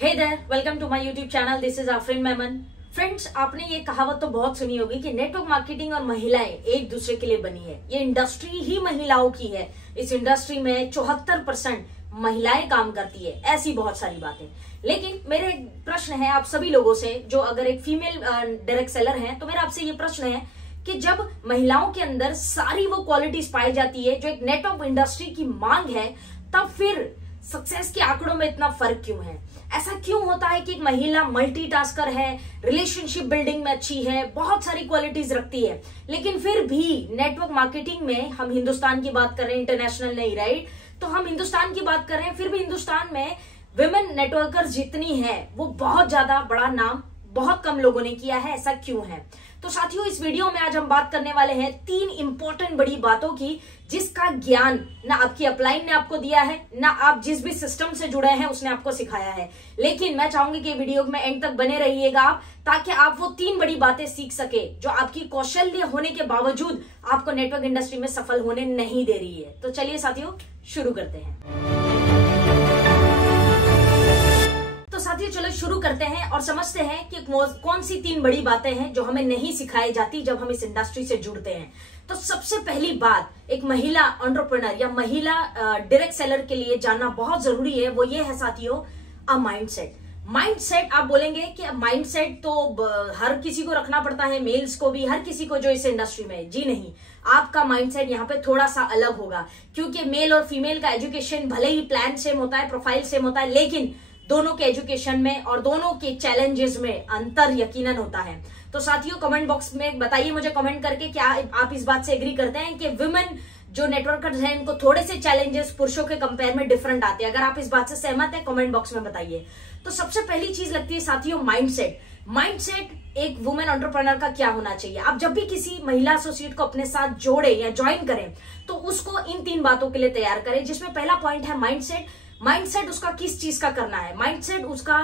Hey there, welcome to my YouTube channel. This is Afreen Memon. Friends, आपने ये कहावत तो बहुत सुनी होगी कि नेटवर्क मार्केटिंग और महिलाएं एक दूसरे के लिए बनी है। ये इंडस्ट्री ही महिलाओं की है। इस इंडस्ट्री में 74% महिलाएं काम करती है। ऐसी बहुत सारी बातें। लेकिन मेरे प्रश्न है आप सभी लोगों से, जो अगर एक फीमेल डायरेक्ट सेलर हैं, तो मेरा आपसे ये प्रश्न है कि जब महिलाओं के अंदर सारी वो क्वालिटीज पाई जाती है जो एक नेटवर्क इंडस्ट्री की मांग है, तब फिर सक्सेस के आंकड़ों में इतना फर्क क्यों है? ऐसा क्यों होता है कि एक महिला मल्टीटास्कर है, रिलेशनशिप बिल्डिंग में अच्छी है, बहुत सारी क्वालिटीज रखती है, लेकिन फिर भी नेटवर्क मार्केटिंग में, हम हिंदुस्तान की बात कर रहे हैं, इंटरनेशनल नहीं, राइट? तो हम हिंदुस्तान की बात कर रहे हैं, फिर भी हिंदुस्तान में विमेन नेटवर्कर्स जितनी है वो बहुत ज्यादा बड़ा नाम बहुत कम लोगों ने किया है। ऐसा क्यों है? तो साथियों, इस वीडियो में आज हम बात करने वाले हैं 3 इंपॉर्टेंट बड़ी बातों की, जिसका ज्ञान ना आपकी अपलाइन ने आपको दिया है, ना आप जिस भी सिस्टम से जुड़े हैं उसने आपको सिखाया है। लेकिन मैं चाहूंगी कि वीडियो में एंड तक बने रहिएगा आप, ताकि आप वो 3 बड़ी बातें सीख सके जो आपकी कौशल्य होने के बावजूद आपको नेटवर्क इंडस्ट्री में सफल होने नहीं दे रही है। तो चलिए साथियों, शुरू करते हैं। साथियों, चलो शुरू करते हैं और समझते हैं कि कौन सी 3 बड़ी बातें हैं जो हमें नहीं सिखाई जाती जब हम इस इंडस्ट्री से जुड़ते हैं। तो सबसे पहली बात एक महिला एंटरप्रेन्योर या महिला डायरेक्ट सेलर के लिए जानना बहुत जरूरी है, वो ये है साथियों, अ माइंडसेट। माइंडसेट, आप बोलेंगे कि माइंडसेट तो हर किसी को रखना पड़ता है, मेल्स को भी, हर किसी को जो इस इंडस्ट्री में है। जी नहीं, आपका माइंडसेट यहाँ पे थोड़ा सा अलग होगा, क्योंकि मेल और फीमेल का एजुकेशन भले ही प्लान सेम होता है, प्रोफाइल सेम होता है, लेकिन दोनों के एजुकेशन में और दोनों के चैलेंजेस में अंतर यकीनन होता है। तो साथियों, कमेंट बॉक्स में बताइए मुझे कमेंट करके, क्या आप इस बात से एग्री करते हैं कि विमेन जो नेटवर्कर्स हैं इनको थोड़े से चैलेंजेस पुरुषों के कंपेयर में डिफरेंट आते हैं? अगर आप इस बात से सहमत है, कमेंट बॉक्स में बताइए। तो सबसे पहली चीज लगती है साथियों माइंडसेट। माइंडसेट एक वुमेन एंटरप्रेन्योर का क्या होना चाहिए? आप जब भी किसी महिला एसोसिएट को अपने साथ जोड़े या ज्वाइन करें, तो उसको इन 3 बातों के लिए तैयार करें, जिसमें पहला पॉइंट है माइंडसेट। माइंडसेट उसका किस चीज का करना है? माइंडसेट उसका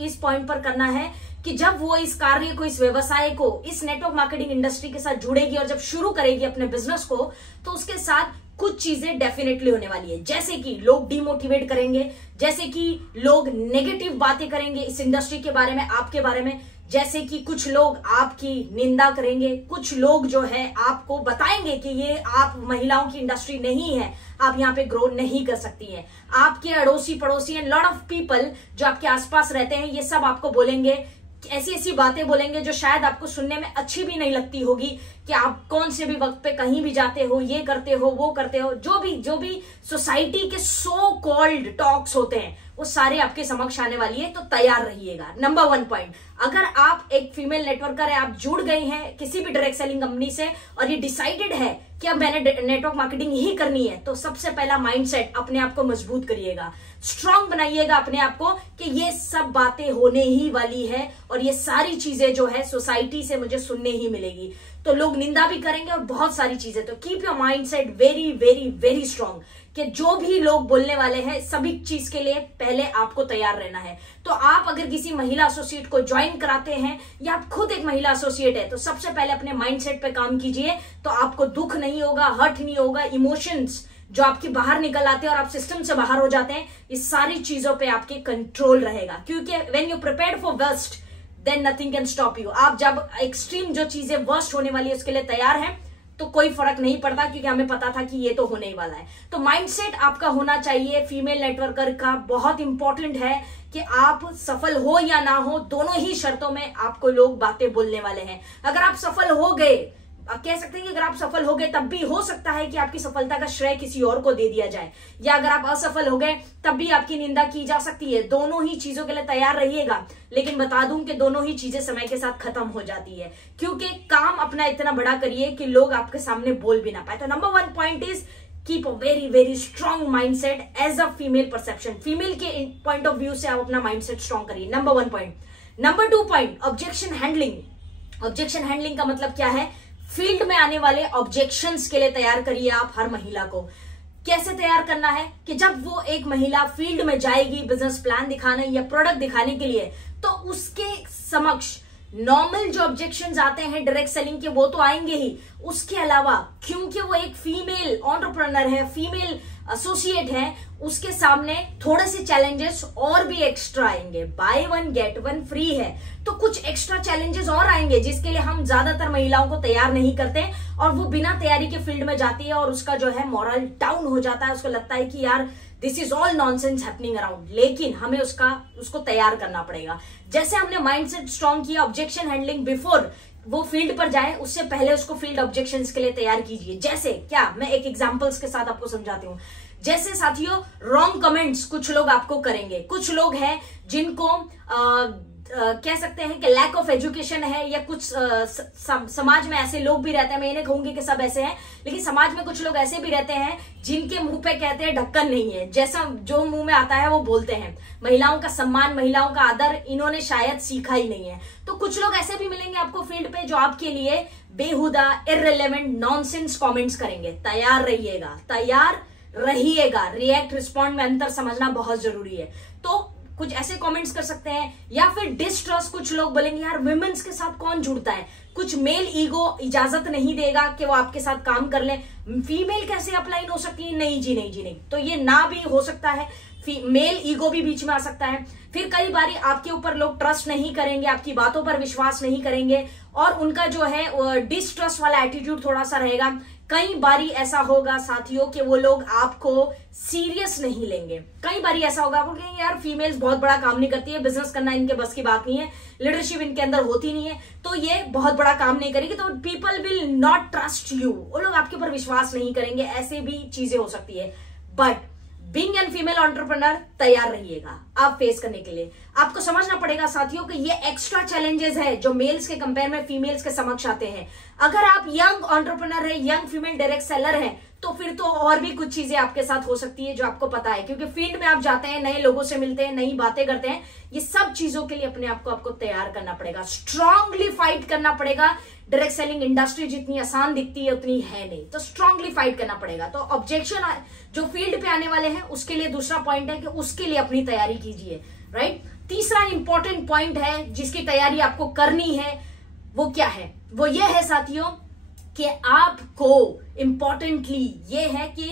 इस पॉइंट पर करना है कि जब वो इस कार्य को, इस व्यवसाय को, इस नेटवर्क मार्केटिंग इंडस्ट्री के साथ जुड़ेगी और जब शुरू करेगी अपने बिजनेस को, तो उसके साथ कुछ चीजें डेफिनेटली होने वाली है। जैसे कि लोग डिमोटिवेट करेंगे, जैसे कि लोग नेगेटिव बातें करेंगे इस इंडस्ट्री के बारे में, आपके बारे में, जैसे कि कुछ लोग आपकी निंदा करेंगे, कुछ लोग जो है आपको बताएंगे कि ये आप महिलाओं की इंडस्ट्री नहीं है, आप यहाँ पे ग्रो नहीं कर सकती हैं। आपके अड़ोसी पड़ोसी एंड लॉट ऑफ पीपल जो आपके आसपास रहते हैं, ये सब आपको बोलेंगे, ऐसी ऐसी बातें बोलेंगे जो शायद आपको सुनने में अच्छी भी नहीं लगती होगी, कि आप कौन से भी वक्त पे कहीं भी जाते हो, ये करते हो, वो करते हो, जो भी सोसाइटी के सो कॉल्ड टॉक्स होते हैं, वो सारे आपके समक्ष आने वाली है। तो तैयार रहिएगा। नंबर 1 पॉइंट, अगर आप एक फीमेल नेटवर्कर है, आप जुड़ गई हैं किसी भी डायरेक्ट सेलिंग कंपनी से और ये डिसाइडेड है कि अब मैंने नेटवर्क मार्केटिंग ही करनी है, तो सबसे पहला माइंडसेट, अपने आप को मजबूत करिएगा, स्ट्रांग बनाइएगा अपने आप को कि ये सब बातें होने ही वाली है और ये सारी चीजें जो है सोसाइटी से मुझे सुनने ही मिलेगी। तो लोग निंदा भी करेंगे और बहुत सारी चीजें। तो keep your mindset very very very strong, कि जो भी लोग बोलने वाले हैं सभी चीज के लिए पहले आपको तैयार रहना है। तो आप अगर किसी महिला एसोसिएट को ज्वाइन कराते हैं या आप खुद एक महिला एसोसिएट है, तो सबसे पहले अपने माइंडसेट पे काम कीजिए, तो आपको दुख नहीं होगा, हर्ट नहीं होगा, इमोशंस जो आपके बाहर निकल आते हैं और आप सिस्टम से बाहर हो जाते हैं, इस सारी चीजों पे आपके कंट्रोल रहेगा। क्योंकि when you prepared for worst then nothing can stop you. आप जब एक्सट्रीम जो चीजें वर्स्ट होने वाली है उसके लिए तैयार हैं, तो कोई फर्क नहीं पड़ता, क्योंकि हमें पता था कि ये तो होने ही वाला है। तो माइंडसेट आपका होना चाहिए फीमेल नेटवर्कर का, बहुत इंपॉर्टेंट है कि आप सफल हो या ना हो, दोनों ही शर्तों में आपको लोग बातें बोलने वाले हैं। अगर आप सफल हो गए, कह सकते हैं कि अगर आप सफल हो गए, तब भी हो सकता है कि आपकी सफलता का श्रेय किसी और को दे दिया जाए, या अगर आप असफल हो गए तब भी आपकी निंदा की जा सकती है। दोनों ही चीजों के लिए तैयार रहिएगा। लेकिन बता दूं कि दोनों ही चीजें समय के साथ खत्म हो जाती है, क्योंकि काम अपना इतना बड़ा करिए कि लोग आपके सामने बोल भी ना पाए। तो number 1 point is keep a very very strong mindset as a female perception. Female के पॉइंट ऑफ व्यू से आप अपना माइंडसेट स्ट्रांग करिए। Number 1 point. Number 2 point, objection handling. Objection handling का मतलब क्या है? फील्ड में आने वाले ऑब्जेक्शंस के लिए तैयार करिए आप हर महिला को। कैसे तैयार करना है? कि जब वो एक महिला फील्ड में जाएगी बिजनेस प्लान दिखाने या प्रोडक्ट दिखाने के लिए, तो उसके समक्ष नॉर्मल जो ऑब्जेक्शंस आते हैं डायरेक्ट सेलिंग के, वो तो आएंगे ही, उसके अलावा क्योंकि वो एक फीमेल एंटरप्रेन्योर है, फीमेल एसोसिएट हैं उसके सामने थोड़े से चैलेंजेस और भी एक्स्ट्रा आएंगे। By one get one free है तो कुछ एक्स्ट्रा चैलेंजेस और आएंगे जिसके लिए हम ज्यादातर महिलाओं को तैयार नहीं करते और वो बिना तैयारी के फील्ड में जाती है और उसका जो है मोरल डाउन हो जाता है। उसको लगता है कि यार this is all nonsense happening around, लेकिन हमें उसको तैयार करना पड़ेगा। जैसे हमने माइंडसेट स्ट्रॉन्ग किया ऑब्जेक्शन हैंडलिंग बिफोर वो फील्ड पर जाए, उससे पहले उसको फील्ड ऑब्जेक्शंस के लिए तैयार कीजिए। जैसे क्या, मैं एक एग्जांपल्स के साथ आपको समझाती हूँ। जैसे साथियों रॉन्ग कमेंट्स कुछ लोग आपको करेंगे, कुछ लोग हैं जिनको कह सकते हैं कि लैक ऑफ एजुकेशन है या कुछ समाज में ऐसे लोग भी रहते हैं, मैं ये नहीं कहूंगी कि सब ऐसे हैं, लेकिन समाज में कुछ लोग ऐसे भी रहते हैं जिनके मुंह पे कहते हैं ढक्कन नहीं है, जैसा जो मुंह में आता है वो बोलते हैं। महिलाओं का सम्मान, महिलाओं का आदर इन्होंने शायद सीखा ही नहीं है। तो कुछ लोग ऐसे भी मिलेंगे आपको फील्ड पे जो आपके लिए बेहुदा इररिलेवेंट नॉनसेंस कमेंट्स करेंगे। तैयार रहिएगा, तैयार रहिएगा। रिएक्ट रिस्पॉन्ड में अंतर समझना बहुत जरूरी है। तो कुछ ऐसे कमेंट्स कर सकते हैं या फिर डिस्ट्रस्ट, कुछ लोग बोलेंगे यार वुमेन्स के साथ कौन जुड़ता है, कुछ मेल ईगो इजाजत नहीं देगा कि वो आपके साथ काम कर ले, फीमेल कैसे अप्लाई हो सकती है, नहीं जी नहीं जी नहीं। तो ये ना भी हो सकता है, मेल ईगो भी बीच में आ सकता है। फिर कई बारी आपके ऊपर लोग ट्रस्ट नहीं करेंगे, आपकी बातों पर विश्वास नहीं करेंगे और उनका जो है डिस्ट्रस्ट वाला एटीट्यूड थोड़ा सा रहेगा। कई बारी ऐसा होगा साथियों कि वो लोग आपको सीरियस नहीं लेंगे। कई बारी ऐसा होगा आपको कहेंगे यार फीमेल्स बहुत बड़ा काम नहीं करती है, बिजनेस करना इनके बस की बात नहीं है, लीडरशिप इनके अंदर होती नहीं है, तो ये बहुत बड़ा काम नहीं करेगी, तो people will not trust you, वो लोग आपके ऊपर विश्वास नहीं करेंगे। ऐसे भी चीजें हो सकती है। But being an female entrepreneur तैयार रहिएगा आप फेस करने के लिए। आपको समझना पड़ेगा साथियों कि ये एक्स्ट्रा चैलेंजेस है जो मेल्स के कंपेयर में फीमेल्स के समक्ष आते हैं। अगर आप यंग एंटरप्रेन्योर है, यंग फीमेल डायरेक्ट सेलर है, तो फिर तो और भी कुछ चीजें आपके साथ हो सकती है जो आपको पता है, क्योंकि फील्ड में आप जाते हैं, नए लोगों से मिलते हैं, नई बातें करते हैं। ये सब चीजों के लिए अपने आप को आपको तैयार करना पड़ेगा, स्ट्रांगली फाइट करना पड़ेगा। डायरेक्ट सेलिंग इंडस्ट्री जितनी आसान दिखती है उतनी है नहीं, तो स्ट्रांगली फाइट करना पड़ेगा। तो ऑब्जेक्शन जो फील्ड पे आने वाले हैं उसके लिए दूसरा पॉइंट है कि उसके लिए अपनी तैयारी कीजिए, राइट। तीसरा इंपॉर्टेंट पॉइंट है जिसकी तैयारी आपको करनी है, वो क्या है, वो ये है साथियों कि आपको इंपॉर्टेंटली ये है कि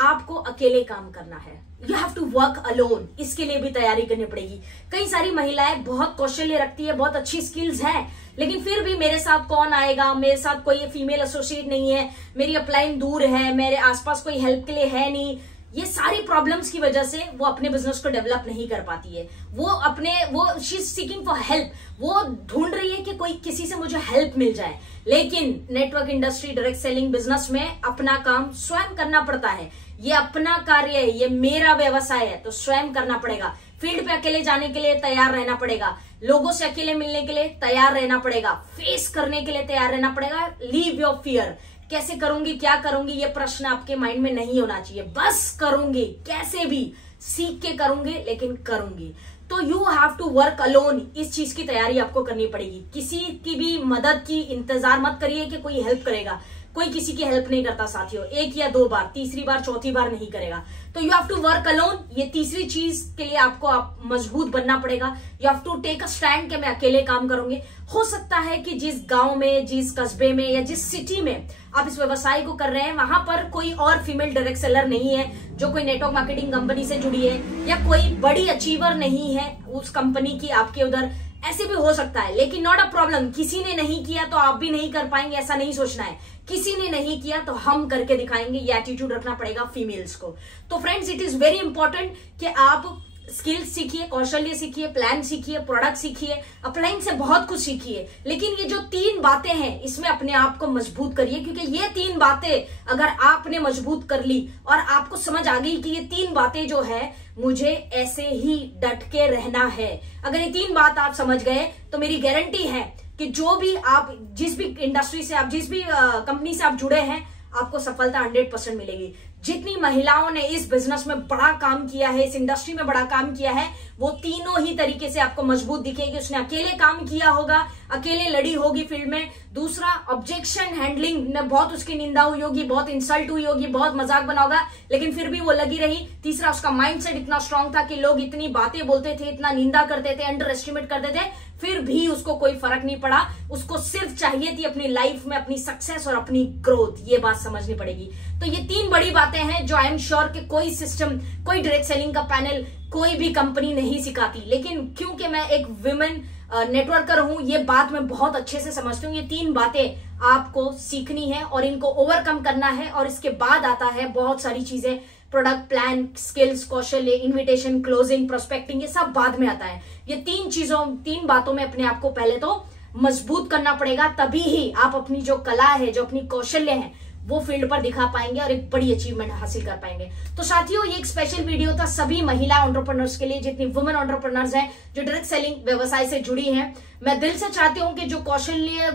आपको अकेले काम करना है। You have to work alone, इसके लिए भी तैयारी करनी पड़ेगी। कई सारी महिलाएं बहुत कौशल्य रखती है, बहुत अच्छी स्किल्स है, लेकिन फिर भी मेरे साथ कौन आएगा, मेरे साथ कोई फीमेल एसोसिएट नहीं है, मेरी अपलाइन दूर है, मेरे आसपास कोई हेल्प के लिए है नहीं, ये सारी प्रॉब्लम्स की वजह से वो अपने बिजनेस को डेवलप नहीं कर पाती है। वो she is seeking for help, वो ढूंढ रही है कि कोई किसी से मुझे हेल्प मिल जाए। लेकिन network industry, direct selling business में अपना काम स्वयं करना पड़ता है। ये अपना कार्य है, ये मेरा व्यवसाय है, तो स्वयं करना पड़ेगा। फील्ड पे अकेले जाने के लिए तैयार रहना पड़ेगा, लोगों से अकेले मिलने के लिए तैयार रहना पड़ेगा, फेस करने के लिए तैयार रहना पड़ेगा। Leave your fear. कैसे करूंगी, क्या करूंगी, ये प्रश्न आपके माइंड में नहीं होना चाहिए। बस करूंगी, कैसे भी सीख के करूंगी, लेकिन करूंगी। तो you have to work alone, इस चीज की तैयारी आपको करनी पड़ेगी। किसी की भी मदद की इंतजार मत करिए कि कोई हेल्प करेगा, कोई किसी की हेल्प नहीं करता साथियों। एक या दो बार, तीसरी बार, चौथी बार नहीं करेगा। तो you have to work alone, ये तीसरी चीज के लिए आपको मजबूत बनना पड़ेगा। You have to take a stand कि मैं अकेले काम करूंगी। हो सकता है कि जिस गांव में, जिस कस्बे में या जिस सिटी में आप इस व्यवसाय को कर रहे हैं, वहां पर कोई और फीमेल डायरेक्ट सेलर नहीं है जो कोई नेटवर्क मार्केटिंग कंपनी से जुड़ी है, या कोई बड़ी अचीवर नहीं है उस कंपनी की आपके उधर, ऐसे भी हो सकता है। लेकिन नॉट अ प्रॉब्लम, किसी ने नहीं किया तो आप भी नहीं कर पाएंगे, ऐसा नहीं सोचना है। किसी ने नहीं किया तो हम करके दिखाएंगे, ये एटीट्यूड रखना पड़ेगा फीमेल्स को। तो friends, it is very important कि आप स्किल्स सीखिए, कौशल्य सीखिए, प्लान सीखिए, प्रोडक्ट सीखिए, अपलाइन से बहुत कुछ सीखिए। लेकिन ये जो 3 बातें हैं, इसमें अपने आप को मजबूत करिए, क्योंकि ये 3 बातें अगर आपने मजबूत कर ली और आपको समझ आ गई कि ये 3 बातें जो है मुझे ऐसे ही डट के रहना है, अगर ये 3 बात आप समझ गए तो मेरी गारंटी है कि जो भी आप, जिस भी इंडस्ट्री से आप, जिस भी कंपनी से आप जुड़े हैं, आपको सफलता 100% मिलेगी। जितनी महिलाओं ने इस बिजनेस में बड़ा काम किया है, इस इंडस्ट्री में बड़ा काम किया है, वो तीनों ही तरीके से आपको मजबूत दिखेगी। उसने अकेले काम किया होगा, अकेले लड़ी होगी फील्ड में। दूसरा, ऑब्जेक्शन हैंडलिंग में बहुत उसकी निंदा हुई होगी, बहुत इंसल्ट हुई होगी, बहुत मजाक बना होगा, लेकिन फिर भी वो लगी रही। तीसरा, उसका माइंडसेट इतना स्ट्रांग था कि लोग इतनी बातें बोलते थे, इतना निंदा करते थे, अंडर एस्टिमेट करते थे, फिर भी उसको कोई फर्क नहीं पड़ा। उसको सिर्फ चाहिए थी अपनी लाइफ में अपनी सक्सेस और अपनी ग्रोथ। ये बात समझनी पड़ेगी। तो ये 3 बड़ी बातें बातें हैं जो आई एम श्योर कि कोई सिस्टम, कोई डायरेक्ट सेलिंग का पैनल, कोई भी कंपनी नहीं सिखाती, लेकिन क्योंकि मैं एक विमेन नेटवर्कर हूं, ये बात मैं बहुत अच्छे से समझती हूँ। ये 3 बातें आपको सीखनी है और इनको ओवरकम करना है, और इसके बाद आता है बहुत सारी चीजें, प्रोडक्ट प्लान, स्किल्स, कौशल्य, इन्विटेशन, क्लोजिंग, प्रोस्पेक्टिंग, ये सब बाद में आता है। ये 3 बातों में अपने आप को पहले तो मजबूत करना पड़ेगा, तभी ही आप अपनी जो कला है, जो अपनी कौशल्य है, वो फील्ड पर दिखा पाएंगे और एक बड़ी अचीवमेंट हासिल कर पाएंगे। तो साथियों, ये एक स्पेशल वीडियो था सभी महिला एंटरप्रेन्योर्स के लिए, जितनी वुमेन एंटरप्रेन्योर्स हैं जो डायरेक्ट सेलिंग व्यवसाय से जुड़ी हैं। मैं दिल से चाहती हूं कि जो कौशल्य,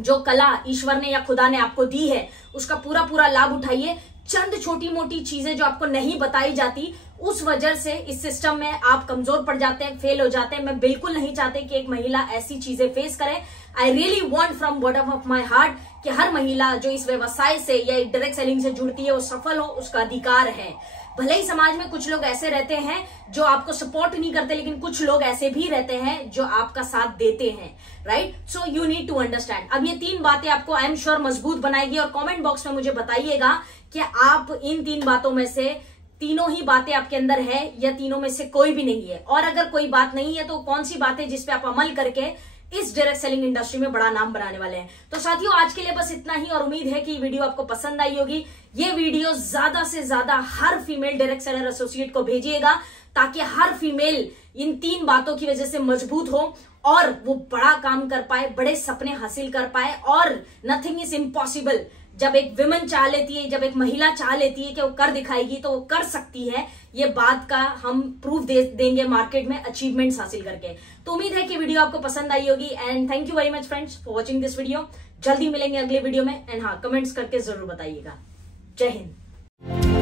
जो कला ईश्वर ने या खुदा ने आपको दी है, उसका पूरा लाभ उठाइए। चंद छोटी मोटी चीजें जो आपको नहीं बताई जाती, उस वजह से इस सिस्टम में आप कमजोर पड़ जाते हैं, फेल हो जाते हैं। मैं बिल्कुल नहीं चाहती कि एक महिला ऐसी चीजें फेस करे। I really want from bottom of my heart कि हर महिला जो इस व्यवसाय से या डायरेक्ट सेलिंग से जुड़ती है वो सफल हो, उसका अधिकार है। भले ही समाज में कुछ लोग ऐसे रहते हैं जो आपको सपोर्ट नहीं करते, लेकिन कुछ लोग ऐसे भी रहते हैं जो आपका साथ देते हैं, right? So you need to understand. अब ये 3 बातें आपको आई एम श्योर मजबूत बनाएगी, और कमेंट बॉक्स में मुझे बताइएगा कि आप इन 3 बातों में से तीनों ही बातें आपके अंदर है या तीनों में से कोई भी नहीं है। और अगर कोई बात नहीं है तो कौन सी बातें जिस पे आप अमल करके इस डायरेक्ट सेलिंग इंडस्ट्री में बड़ा नाम बनाने वाले हैं। तो साथियों, आज के लिए बस इतना ही, और उम्मीद है कि ये वीडियो आपको पसंद आई होगी। ये वीडियो ज्यादा से ज्यादा हर फीमेल डायरेक्ट सेलर एसोसिएट को भेजिएगा, ताकि हर फीमेल इन 3 बातों की वजह से मजबूत हो और वो बड़ा काम कर पाए, बड़े सपने हासिल कर पाए। और नथिंग इज इम्पॉसिबल। जब एक विमेन चाह लेती है, जब एक महिला चाह लेती है कि वो कर दिखाएगी, तो वो कर सकती है। ये बात का हम प्रूफ देंगे मार्केट में अचीवमेंट्स हासिल करके। तो उम्मीद है कि वीडियो आपको पसंद आई होगी, and thank you very much friends for watching this video. जल्दी मिलेंगे अगले वीडियो में, एंड हाँ, कमेंट्स करके जरूर बताइएगा। जय हिंद।